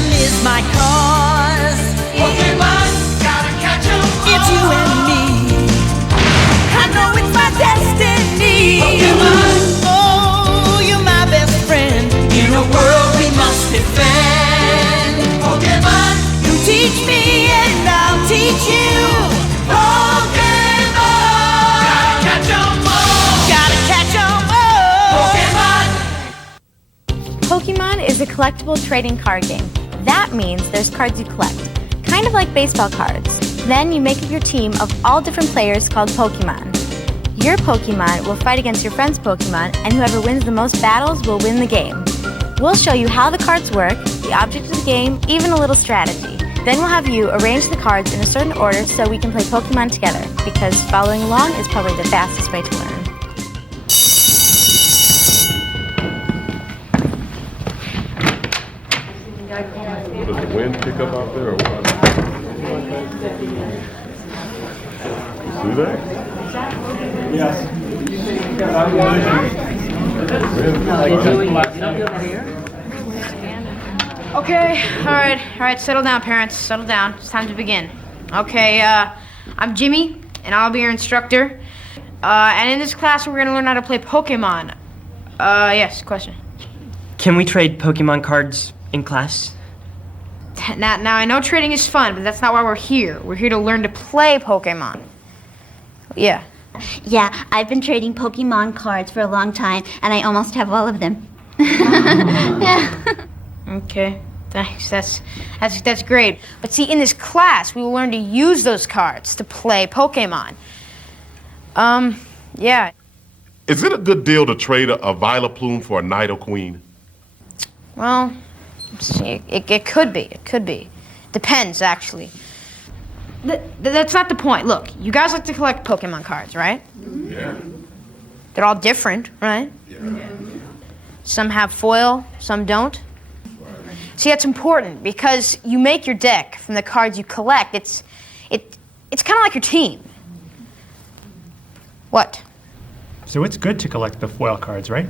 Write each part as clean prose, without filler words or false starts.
them is my cause. Pokémon, gotta catch 'em all. It's you and me. I know it's my destiny. Pokémon, oh, you're my best friend. in a world we must defend. Pokémon, You teach me and I'll teach you. Pokémon, gotta catch 'em all. Gotta catch 'em all. Pokémon. Pokemon is a collectible trading card game. That means there's cards you collect, kind of like baseball cards. Then you make up your team of all different players called Pokemon. Your Pokemon will fight against your friend's Pokemon, and whoever wins the most battles will win the game. We'll show you how the cards work, the object of the game, even a little strategy. Then we'll have you arrange the cards in a certain order so we can play Pokemon together, because following along is probably the fastest way to learn. Does the wind pick up out there or what? See that? Okay, all right, settle down, parents, settle down. It's time to begin. Okay, I'm Jimmy, and I'll be your instructor. And in this class, we're gonna learn how to play Pokemon. Yes, question. Can we trade Pokemon cards in class? Now, I know trading is fun, but that's not why we're here. We're here to learn to play Pokemon. Yeah. Yeah, I've been trading Pokemon cards for a long time, and I almost have all of them. Yeah. Okay, thanks. That's great. But see, in this class, we will learn to use those cards to play Pokemon. Yeah. Is it a good deal to trade a Vileplume for a Nidoqueen? Well, see, it could be. It could be. Depends, actually. That's not the point. Look, you guys like to collect Pokemon cards, right? Yeah. They're all different, right? Yeah. Some have foil, some don't. See, that's important because you make your deck from the cards you collect. It's kind of like your team. What? So it's good to collect the foil cards, right?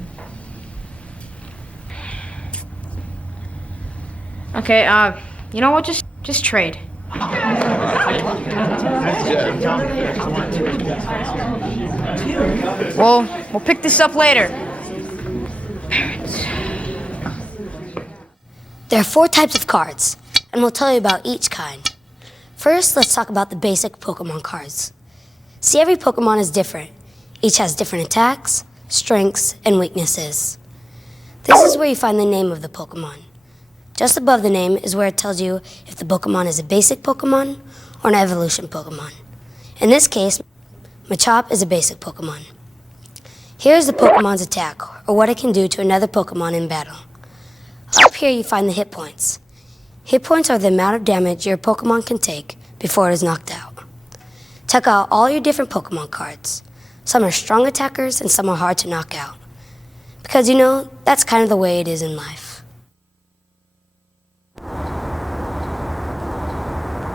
Okay, you know what? Just trade. We'll pick this up later. There are 4 types of cards, and we'll tell you about each kind. First, let's talk about the basic Pokemon cards. See, every Pokemon is different. Each has different attacks, strengths, and weaknesses. This is where you find the name of the Pokemon. Just above the name is where it tells you if the Pokemon is a basic Pokemon or an evolution Pokemon. In this case, Machop is a basic Pokemon. Here's the Pokemon's attack, or what it can do to another Pokemon in battle. Up here you find the hit points. Hit points are the amount of damage your Pokemon can take before it is knocked out. Check out all your different Pokemon cards. Some are strong attackers and some are hard to knock out. Because you know, that's kind of the way it is in life.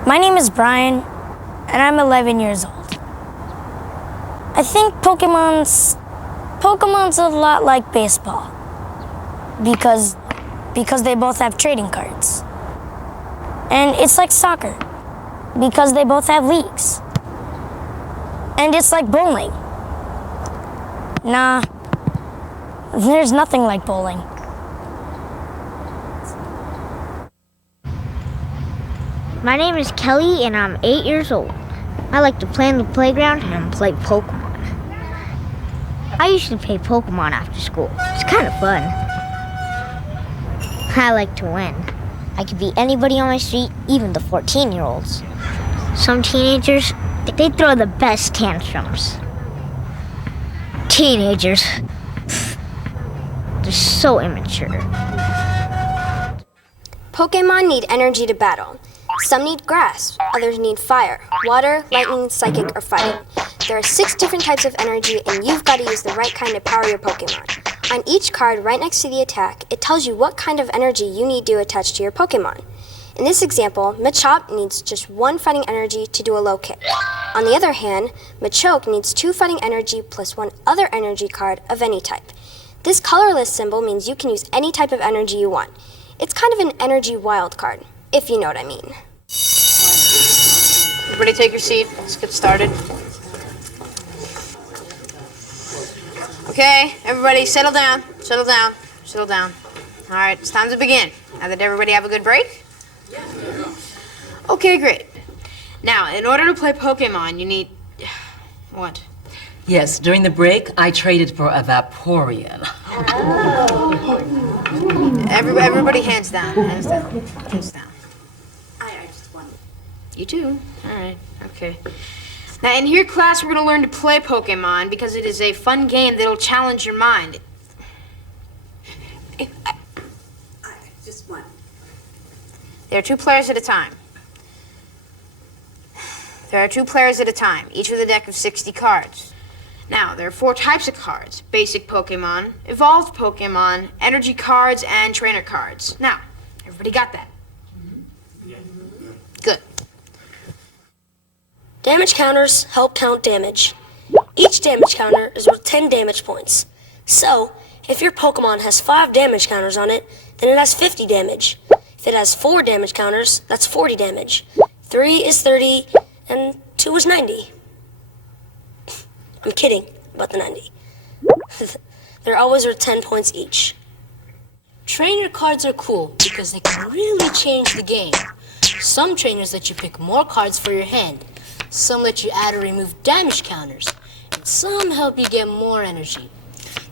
My name is Brian, and I'm 11 years old. I think Pokemon's a lot like baseball because they both have trading cards. And it's like soccer because they both have leagues. And it's like bowling. Nah, there's nothing like bowling. My name is Kelly, and I'm 8 years old. I like to play on the playground and play Pokemon. I usually play Pokemon after school. It's kind of fun. I like to win. I can beat anybody on my street, even the 14-year-olds. Some teenagers, they throw the best tantrums. Teenagers, they're so immature. Pokemon need energy to battle. Some need grass, others need fire, water, lightning, psychic, or fighting. There are 6 different types of energy, and you've got to use the right kind to power your Pokemon. On each card, right next to the attack, it tells you what kind of energy you need to attach to your Pokemon. In this example, Machop needs just 1 fighting energy to do a low kick. On the other hand, Machoke needs 2 fighting energy plus 1 other energy card of any type. This colorless symbol means you can use any type of energy you want. It's kind of an energy wild card, if you know what I mean. Everybody take your seat. Let's get started. Okay, everybody settle down, settle down, settle down. All right, it's time to begin. Now, did everybody have a good break? Yeah. Okay, great. Now, in order to play Pokemon, you need... What? Yes, during the break, I traded for a Vaporeon. Everybody hands down, hands down, hands down. I just won. You too? All right, okay. Now, in here, class, we're going to learn to play Pokemon because it is a fun game that'll challenge your mind. I just won. There are 2 players at a time. There are 2 players at a time, each with a deck of 60 cards. Now, there are 4 types of cards: basic Pokemon, evolved Pokemon, energy cards, and trainer cards. Now, everybody got that? Good. Damage counters help count damage. Each damage counter is worth 10 damage points. So, if your Pokemon has 5 damage counters on it, then it has 50 damage. If it has 4 damage counters, that's 40 damage. 3 is 30, and 2 is 90. I'm kidding about the 90. They're always worth 10 points each. Trainer cards are cool because they can really change the game. Some trainers let you pick more cards for your hand. Some let you add or remove damage counters. And some help you get more energy.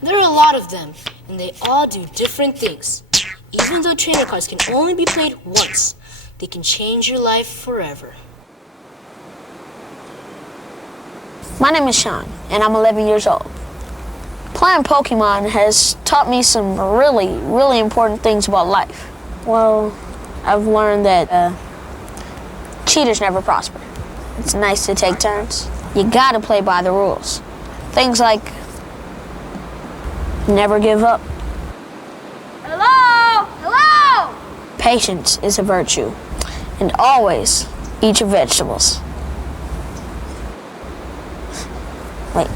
There are a lot of them, and they all do different things. Even though trainer cards can only be played once, they can change your life forever. My name is Sean, and I'm 11 years old. Playing Pokemon has taught me some really important things about life. Well, I've learned that cheaters never prosper. It's nice to take turns. You gotta play by the rules. Things like never give up. Hello? Hello? Patience is a virtue, and always eat your vegetables. Wait,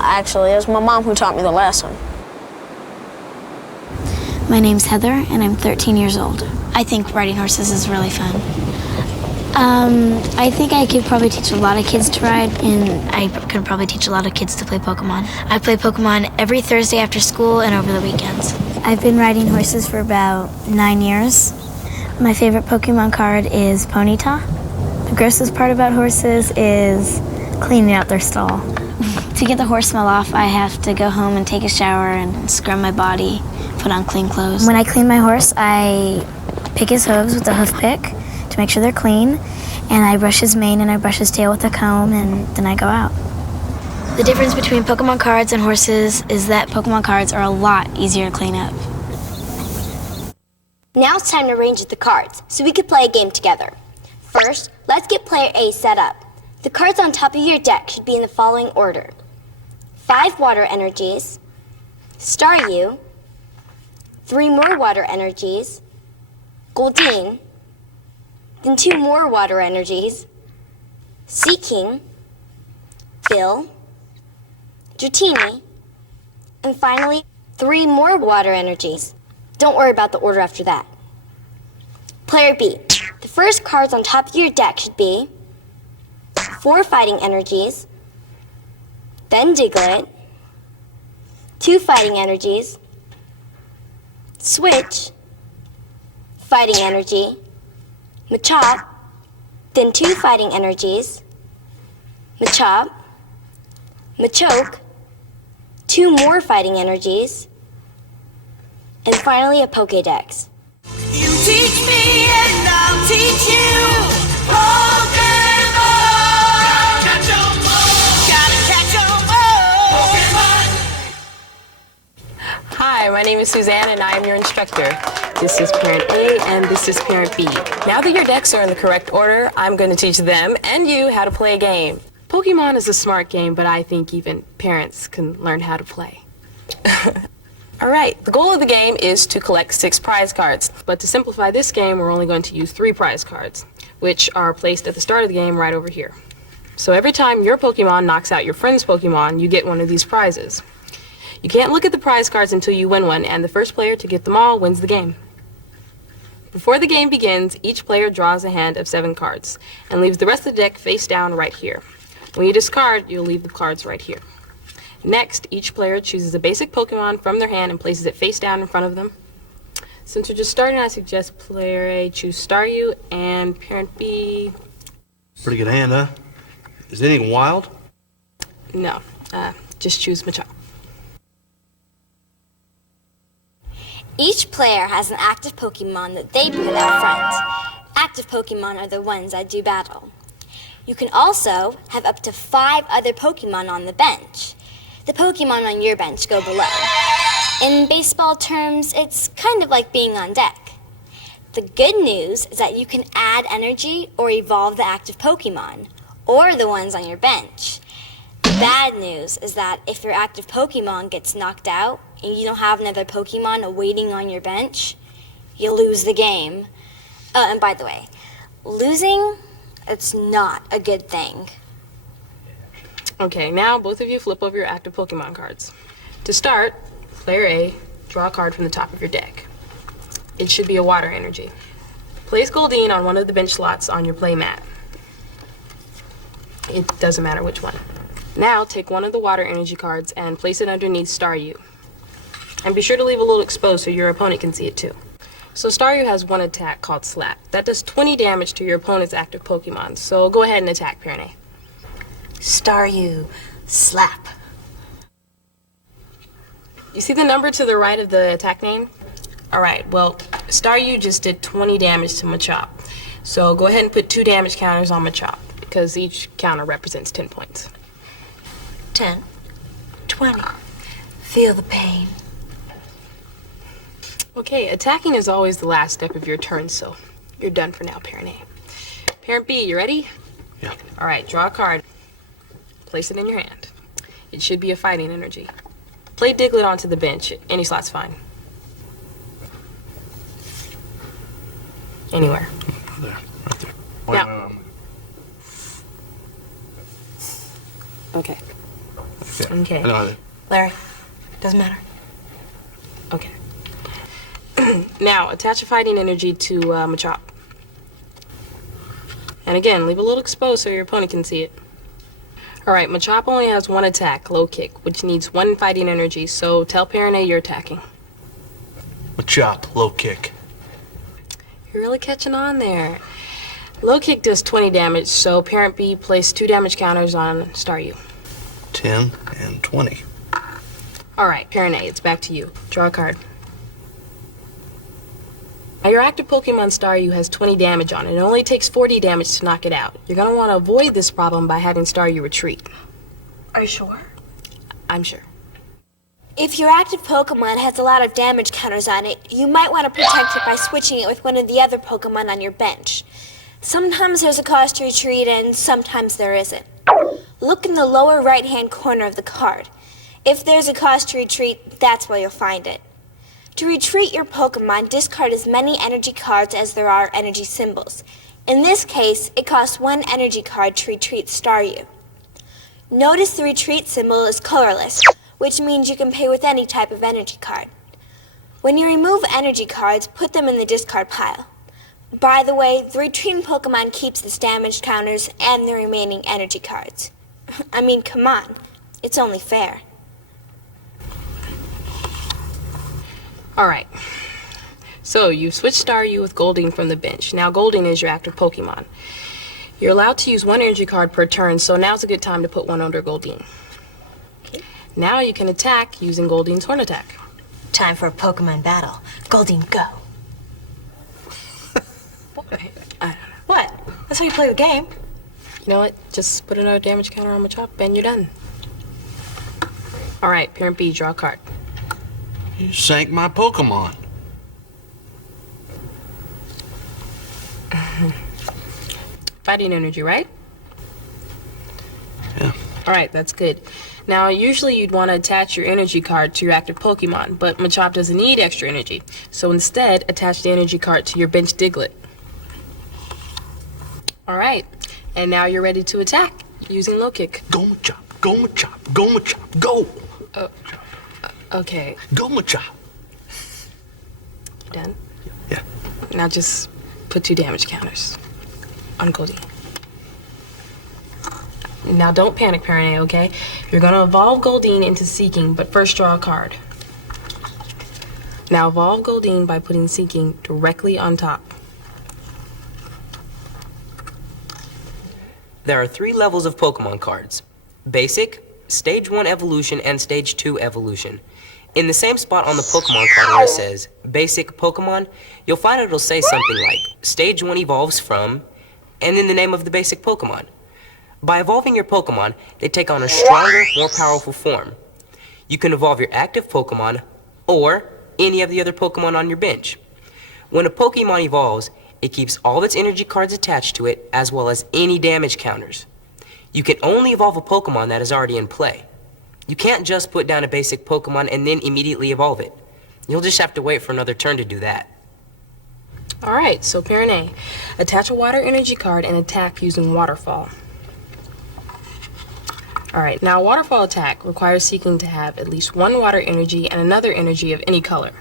actually, it was my mom who taught me the last one. My name's Heather, and I'm 13 years old. I think riding horses is really fun. I think I could probably teach a lot of kids to ride, and I could probably teach a lot of kids to play Pokemon. I play Pokemon every Thursday after school and over the weekends. I've been riding horses for about 9 years. My favorite Pokemon card is Ponyta. The grossest part about horses is cleaning out their stall. To get the horse smell off, I have to go home and take a shower and scrub my body, put on clean clothes. When I clean my horse, I pick his hooves with a hoof pick to make sure they're clean, and I brush his mane and I brush his tail with a comb, and then I go out. The difference between Pokemon cards and horses is that Pokemon cards are a lot easier to clean up. Now it's time to arrange the cards, so we could play a game together. First, let's get player A set up. The cards on top of your deck should be in the following order: 5 water energies, Staryu, 3 more water energies, Goldeen, then 2 more water energies, Seaking, Bill, Dratini, and finally 3 more water energies. Don't worry about the order after that. Player B, the first cards on top of your deck should be 4 fighting energies, then Diglett, 2 fighting energies, Switch, fighting energy, Machop, then 2 fighting energies, Machop, Machoke, 2 more fighting energies, and finally a Pokédex. You teach me and I'll teach you Pokemon. Catch 'em all. Gotta catch 'em all. Pokemon. Hi, my name is Suzanne and I am your instructor. This is parent A and this is parent B. Now that your decks are in the correct order, I'm going to teach them and you how to play a game. Pokemon is a smart game, but I think even parents can learn how to play. All right, the goal of the game is to collect 6 prize cards, but to simplify this game, we're only going to use 3 prize cards, which are placed at the start of the game right over here. So every time your Pokemon knocks out your friend's Pokemon, you get one of these prizes. You can't look at the prize cards until you win one, and the first player to get them all wins the game. Before the game begins, each player draws a hand of 7 cards and leaves the rest of the deck face down right here. When you discard, you'll leave the cards right here. Next, each player chooses a basic Pokemon from their hand and places it face down in front of them. Since we're just starting, I suggest player A choose Staryu and parent B... Pretty good hand, huh? Is it anything wild? No, just choose Machop. Each player has an active Pokemon that they put out front. Active Pokemon are the ones that do battle. You can also have up to 5 other Pokemon on the bench. The Pokemon on your bench go below. In baseball terms, it's kind of like being on deck. The good news is that you can add energy or evolve the active Pokemon, or the ones on your bench. The bad news is that if your active Pokemon gets knocked out and you don't have another Pokemon waiting on your bench, you lose the game. And by the way, losing, it's not a good thing. Okay, now both of you flip over your active Pokemon cards. To start, player A, draw a card from the top of your deck. It should be a water energy. Place Goldeen on one of the bench slots on your play mat. It doesn't matter which one. Now take one of the water energy cards and place it underneath Staryu. And be sure to leave a little exposed so your opponent can see it too. So Staryu has one attack called Slap. That does 20 damage to your opponent's active Pokemon. So go ahead and attack, parent A. Staryu, Slap. You see the number to the right of the attack name? Alright, well, Staryu just did 20 damage to Machop. So go ahead and put 2 damage counters on Machop, because each counter represents 10 points. 10, 20. Feel the pain. Okay, attacking is always the last step of your turn, so you're done for now, parent A. Parent B, you ready? Yeah. Alright, draw a card. Place it in your hand. It should be a fighting energy. Play Diglett onto the bench. Any slot's fine. Anywhere. There, right there. Now. Okay. Okay. Okay. Larry, doesn't matter. Okay. Now, attach a fighting energy to Machop. And again, leave a little exposed so your opponent can see it. Alright, Machop only has one attack, Low Kick, which needs 1 fighting energy, so tell parent A you're attacking. Machop, Low Kick. You're really catching on there. Low Kick does 20 damage, so parent B place 2 damage counters on Staryu. 10 and 20. Alright, parent A, it's back to you. Draw a card. Now your active Pokemon Staryu has 20 damage on it. It only takes 40 damage to knock it out. You're going to want to avoid this problem by having Staryu retreat. Are you sure? I'm sure. If your active Pokemon has a lot of damage counters on it, you might want to protect it by switching it with one of the other Pokemon on your bench. Sometimes there's a cost to retreat and sometimes there isn't. Look in the lower right-hand corner of the card. If there's a cost to retreat, that's where you'll find it. To retreat your Pokemon, discard as many energy cards as there are energy symbols. In this case, it costs 1 energy card to retreat Staryu. Notice the retreat symbol is colorless, which means you can pay with any type of energy card. When you remove energy cards, put them in the discard pile. By the way, the retreating Pokemon keeps the damage counters and the remaining energy cards. I mean, come on, it's only fair. Alright, so you've switched Staryu with Goldeen from the bench. Now Goldeen is your active Pokemon. You're allowed to use 1 energy card per turn, so now's a good time to put 1 under Goldeen. Okay. Now you can attack using Goldeen's Horn Attack. Time for a Pokemon battle. Goldeen, go. I don't know. What? That's how you play the game. You know what? Just put another damage counter on Machop and you're done. Alright, parent B, draw a card. You sank my Pokemon. Fighting energy, right? Yeah. Alright, that's good. Now, usually you'd want to attach your energy card to your active Pokemon, but Machop doesn't need extra energy. So instead, attach the energy card to your bench Diglett. Alright, and now you're ready to attack using Low Kick. Go Machop, go Machop, go Machop, go! Okay. Go Machop. You done? Yeah. Now just put 2 damage counters on Goldeen. Now don't panic, Parent A, okay? You're gonna evolve Goldeen into Seeking, but first draw a card. Now evolve Goldeen by putting Seeking directly on top. There are 3 levels of Pokemon cards: Basic, Stage 1 Evolution, and Stage 2 Evolution. In the same spot on the Pokemon card where it says Basic Pokemon, you'll find it'll say something like Stage 1 evolves from, and then the name of the basic Pokemon. By evolving your Pokemon, they take on a stronger, more powerful form. You can evolve your active Pokemon or any of the other Pokemon on your bench. When a Pokemon evolves, it keeps all of its energy cards attached to it, as well as any damage counters. You can only evolve a Pokemon that is already in play. You can't just put down a basic Pokemon and then immediately evolve it. You'll just have to wait for another turn to do that. Alright, so Parent A, attach a water energy card and attack using Waterfall. Alright, now a Waterfall attack requires Seeking to have at least 1 water energy and another energy of any color.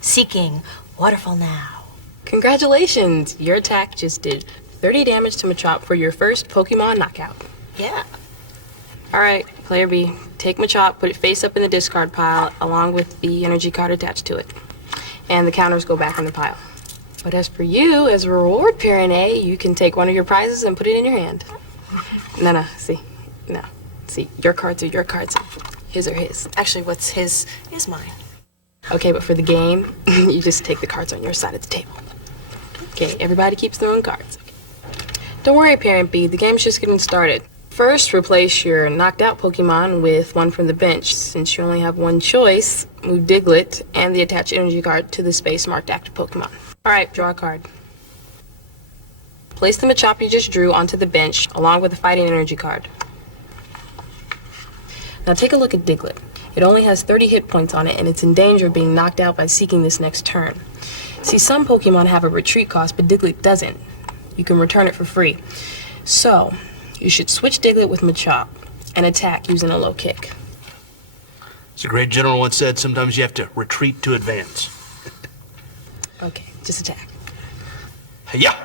Seeking, Waterfall now. Congratulations! Your attack just did 30 damage to Machop for your first Pokemon knockout. Yeah. Alright, player B, take Machop, put it face up in the discard pile along with the energy card attached to it. And the counters go back in the pile. But as for you, as a reward, Parent A, you can take one of your prizes and put it in your hand. No, see. No. See, your cards are your cards. His are his. Actually, what's his is mine. Okay, but for the game, you just take the cards on your side of the table. Okay, everybody keeps their own cards. Don't worry, Parent B, the game's just getting started. First, replace your knocked out Pokemon with one from the bench. Since you only have one choice, move Diglett and the attached energy card to the space marked active Pokemon. Alright, draw a card. Place the Machop you just drew onto the bench along with the fighting energy card. Now take a look at Diglett. It only has 30 hit points on it and it's in danger of being knocked out by Seeking this next turn. See, some Pokemon have a retreat cost, but Diglett doesn't. You can return it for free. So, you should switch Diglett with Machop and attack using a low kick. As a great general once said, sometimes you have to retreat to advance. Okay, just attack. Yeah.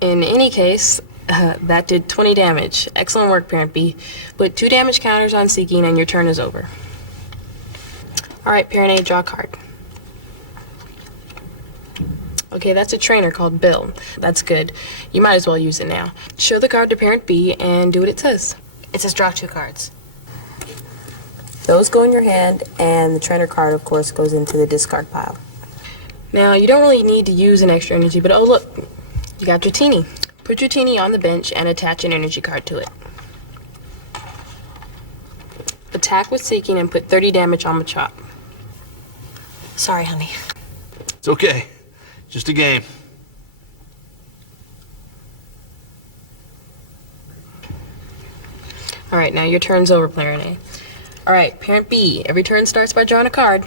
In any case, that did 20 damage. Excellent work, Parent B. Put 2 damage counters on Seeking and your turn is over. Alright, Parent A, draw a card. Okay, that's a trainer called Bill. That's good. You might as well use it now. Show the card to Parent B and do what it says. It says draw 2 cards. Those go in your hand, and the trainer card, of course, goes into the discard pile. Now, you don't really need to use an extra energy, but oh look, you got Dratini. Put Dratini on the bench and attach an energy card to it. Attack with Seeking and put 30 damage on Machop. Sorry, honey. It's okay. Just a game. Alright, now your turn's over, Player A. Alright, Parent B, every turn starts by drawing a card.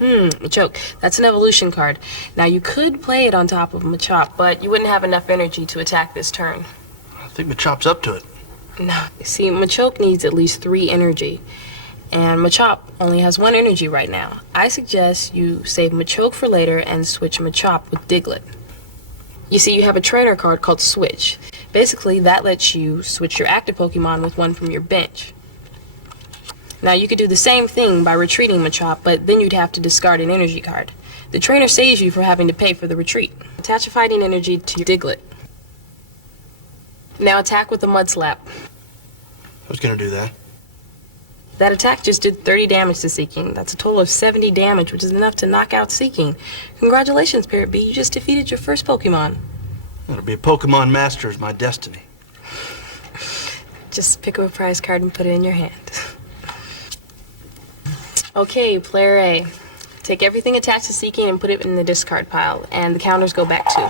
Machoke. That's an evolution card. Now you could play it on top of Machop, but you wouldn't have enough energy to attack this turn. I think Machop's up to it. No. See, Machoke needs at least 3 energy. And Machop only has 1 energy right now. I suggest you save Machoke for later and switch Machop with Diglett. You see, you have a trainer card called Switch. Basically, that lets you switch your active Pokemon with one from your bench. Now, you could do the same thing by retreating Machop, but then you'd have to discard an energy card. The trainer saves you for having to pay for the retreat. Attach a fighting energy to your Diglett. Now attack with the Mud Slap. I was gonna do that. That attack just did 30 damage to Seeking. That's a total of 70 damage, which is enough to knock out Seeking. Congratulations, Parrot B. You just defeated your first Pokemon. To be a Pokemon master is my destiny. Just pick up a prize card and put it in your hand. Okay, Player A. Take everything attached to Seeking and put it in the discard pile, and the counters go back too.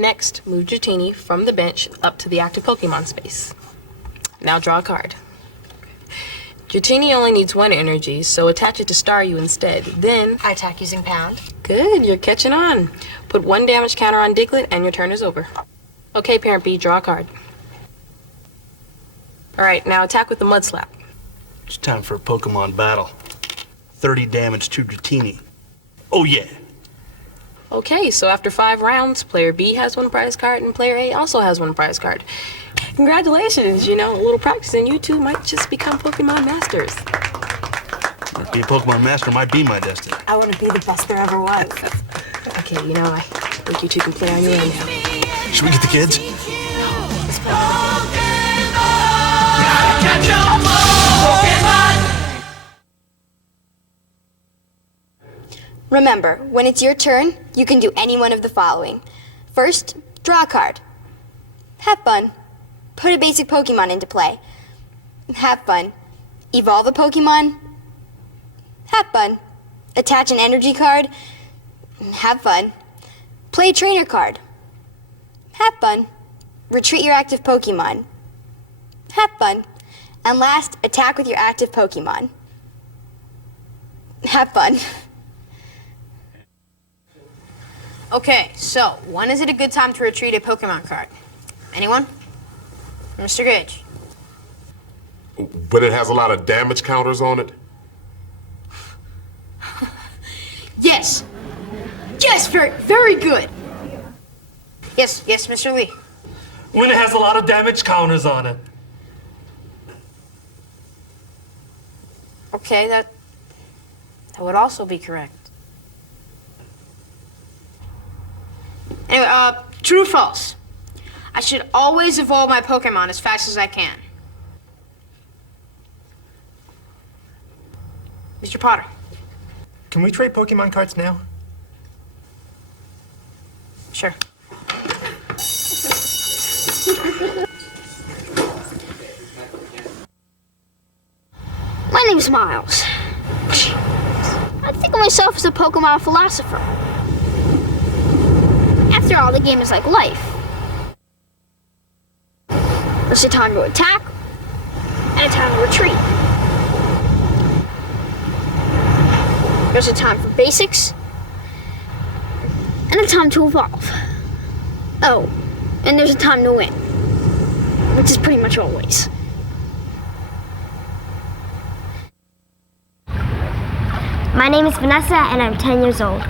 Next, move Dratini from the bench up to the active Pokemon space. Now draw a card. Dratini only needs 1 energy, so attach it to Staryu instead. Then I attack using Pound. Good, you're catching on. Put 1 damage counter on Diglett and your turn is over. Okay, Parent B, draw a card. Alright, now attack with the Mud Slap. It's time for a Pokemon battle. 30 damage to Dratini. Oh yeah. Okay, so after 5 rounds, player B has 1 prize card and player A also has 1 prize card. Congratulations, you know, a little practice and you two might just become Pokemon masters. Be a Pokemon master might be my destiny. I want to be the best there ever was. Okay, you know, I think you two can play on your own now. Should we get the kids? Catch 'em all, Pokemon! Remember, when it's your turn, you can do any one of the following. First, draw a card. Have fun. Put a basic Pokemon into play. Have fun. Evolve a Pokemon. Have fun. Attach an energy card. Have fun. Play a trainer card. Have fun. Retreat your active Pokemon. Have fun. And last, attack with your active Pokemon. Have fun. Okay, so when is it a good time to retrieve a Pokemon card? Anyone? Mr. Gage. But it has a lot of damage counters on it. Yes. Yes, very good. Yes, Mr. Lee. When it has a lot of damage counters on it. Okay, that would also be correct. Anyway, true or false? I should always evolve my Pokemon as fast as I can. Mr. Potter. Can we trade Pokemon cards now? Sure. My name's Miles. I think of myself as a Pokemon philosopher. After all, the game is like life. There's a time to attack, and a time to retreat. There's a time for basics, and a time to evolve. Oh, and there's a time to win, which is pretty much always. My name is Vanessa, and I'm 10 years old.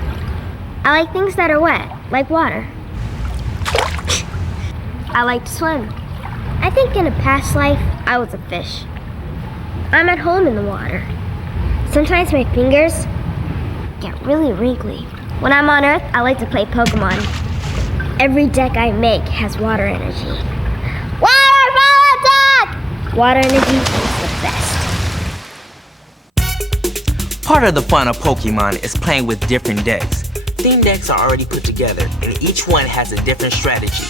I like things that are wet, like water. I like to swim. I think in a past life, I was a fish. I'm at home in the water. Sometimes my fingers get really wrinkly. When I'm on Earth, I like to play Pokemon. Every deck I make has water energy. Waterfall attack! Water energy is the best. Part of the fun of Pokemon is playing with different decks. Theme decks are already put together, and each one has a different strategy.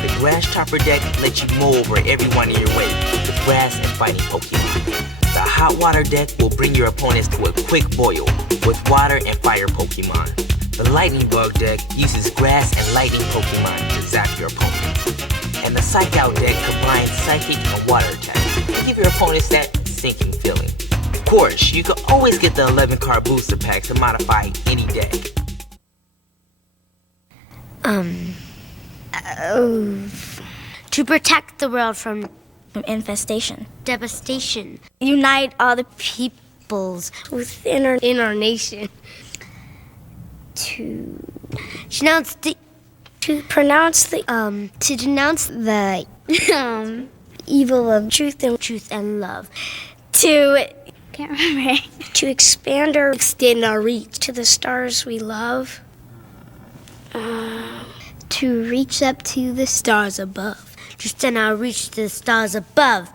The Grass Chopper deck lets you mow over everyone in your way with grass and fighting Pokemon. The Hot Water deck will bring your opponents to a quick boil with water and fire Pokemon. The Lightning Bug deck uses grass and lightning Pokemon to zap your opponents. And the Psych Out deck combines psychic and water attacks to give your opponents that sinking feeling. Of course, you can always get the 11-card booster pack to modify any deck. To protect the world from infestation, devastation, unite all the peoples within our nation. To denounce the evil of truth and love. Can't remember. To extend our reach to the stars we love. To reach up to the stars above. To extend our reach to the stars above.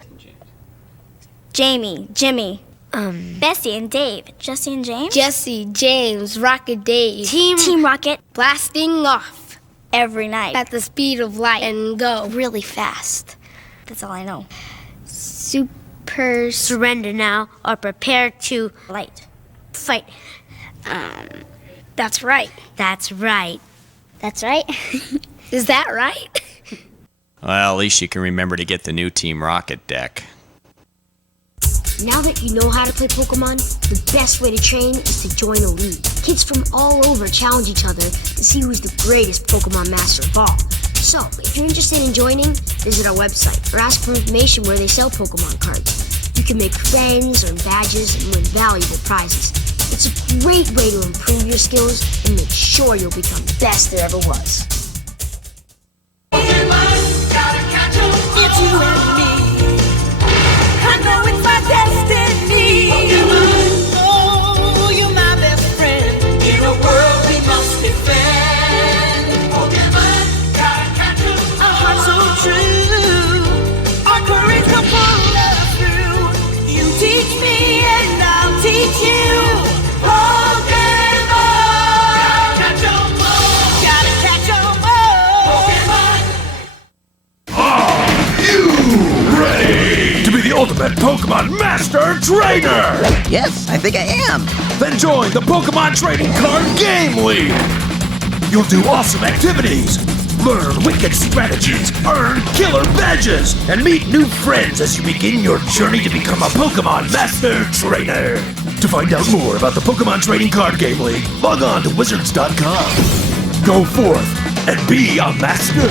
Jamie, Jimmy, Bessie and Dave. Jesse and James? Jesse, James, Rocket Dave. Team Rocket. Blasting off. Every night. At the speed of light. And go really fast. That's all I know. Super surrender now or prepare to fight. That's right. That's right. That's right? Is that right? Well, at least you can remember to get the new Team Rocket deck. Now that you know how to play Pokemon, the best way to train is to join a league. Kids from all over challenge each other to see who's the greatest Pokemon master of all. So, if you're interested in joining, visit our website or ask for information where they sell Pokemon cards. You can make friends, earn badges, and win valuable prizes. It's a great way to improve your skills and make sure you'll become the best there ever was. It's you and me. I know it's my destiny. Oh, you're my best friend. In a world we must defend. Pokemon, gotta catch 'em. A heart so true. Our courage will pull us through. You teach me and I'll teach you. Pokemon. Gotta catch 'em all. Gotta catch 'em all. Pokemon. Ready to be the ultimate Pokemon Master Trainer? Yes, I think I am. Then join the Pokemon Trading Card Game League. You'll do awesome activities, learn wicked strategies, earn killer badges, and meet new friends as you begin your journey to become a Pokemon Master Trainer. To find out more about the Pokemon Trading Card Game League, log on to wizards.com. Go forth and be a master.